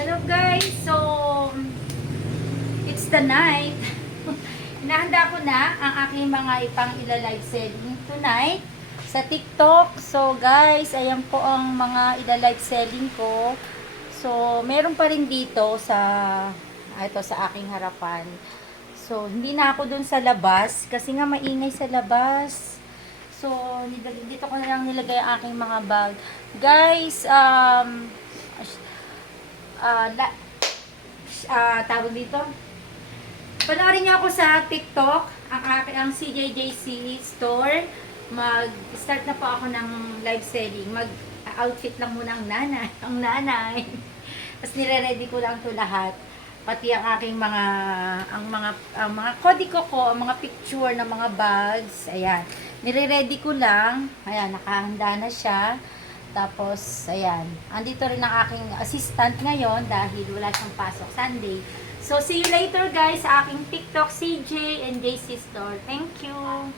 Hello guys, so it's the night. Inahanda ko na ang aking mga ipang ila-live selling tonight sa TikTok. So guys, ayan po ang mga ila-live selling ko. So meron pa rin dito sa ito sa aking harapan. So hindi na ako dun sa labas kasi nga maingay sa labas. So dito ko na lang nilagay ang aking mga bag. Guys, tawag dito. Panoorin niyo ako sa TikTok, ang CJJC store. Mag-start na po ako ng live selling. Mag-outfit lang muna ang nanay. Tapos nire-ready ko lang 'to lahat. Pati ang aking mga kodiko ko, ang mga picture ng mga bags. Ayan. Nire-ready ko lang. Ayan, nakahanda na siya. Tapos, ayan. Andito rin ang aking assistant ngayon dahil wala siyang pasok Sunday. So, see you later guys sa aking TikTok CJ and JC store. Thank you!